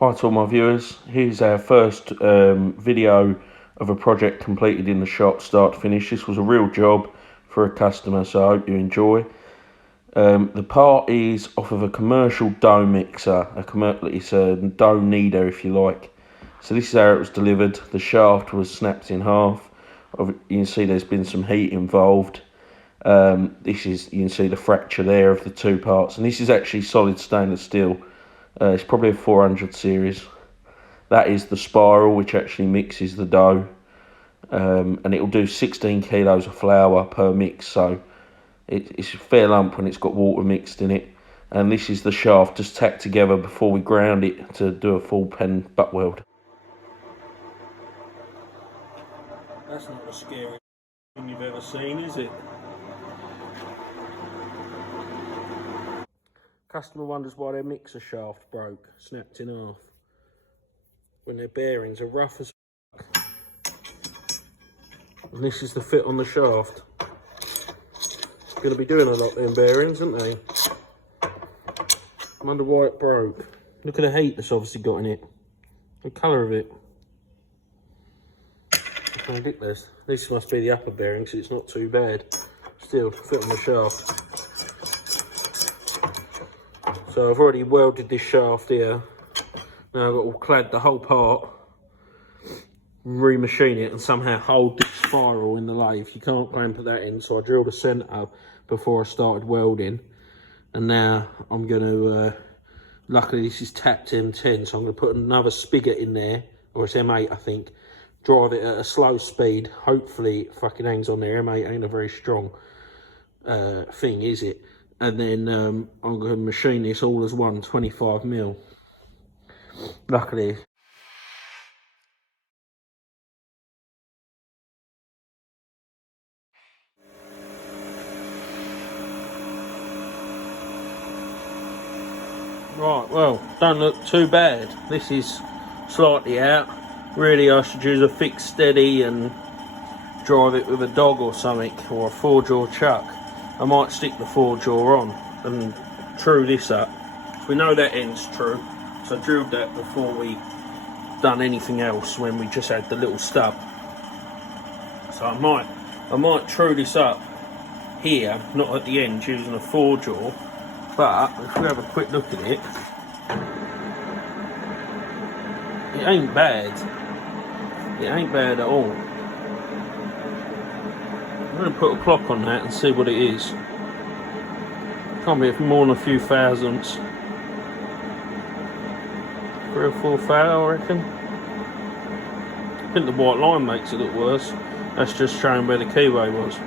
Hi to all my viewers, here's our first video of a project completed in the shop start to finish. This was a real job for a customer, so I hope you enjoy. The part is off of a commercial dough mixer, it's a dough kneader if you like. So this is how it was delivered. The shaft was snapped in half. You can see there's been some heat involved. You can see the fracture there of the two parts, and this is actually solid stainless steel. It's probably a 400 series. That is the spiral which actually mixes the dough, and it will do 16 kilos of flour per mix, so it's a fair lump when it's got water mixed in it. And this is the shaft just tacked together before we ground it to do a full pen butt weld. That's not the scariest thing you've ever seen, is it? Customer wonders why their mixer shaft broke, snapped in half, when their bearings are rough as fuck. And this is the fit on the shaft. Going to be doing a lot them bearings, aren't they? I wonder why it broke. Look at the heat that's obviously got in it. The colour of it. It's ridiculous. This must be the upper bearing, so it's not too bad. Still, fit on the shaft. So I've already welded this shaft here. Now I've got to clad the whole part, remachine it, and somehow hold this spiral in the lathe. You can't go and put that in, so I drilled a centre before I started welding. And now I'm going to, luckily this is tapped M10, so I'm going to put another spigot in there, or it's M8 I think. Drive it at a slow speed. Hopefully it fucking hangs on there. M8 ain't a very strong thing, is it? And then I'm going to machine this all as one, 25mm. Luckily. Right, well, don't look too bad. This is slightly out. Really, I should use a fixed steady and drive it with a dog or something, or a 4-jaw chuck. I might stick the 4-jaw on and true this up. We know that end's true, so I drilled that before we done anything else, when we just had the little stub. So I might true this up here, not at the end, using a 4-jaw. But if we have a quick look at it, it ain't bad. It ain't bad at all. I'm going to put a clock on that and see what it is. Can't be more than a few thousandths. 3 or 4 thou, I reckon. I think the white line makes it look worse. That's just showing where the keyway was.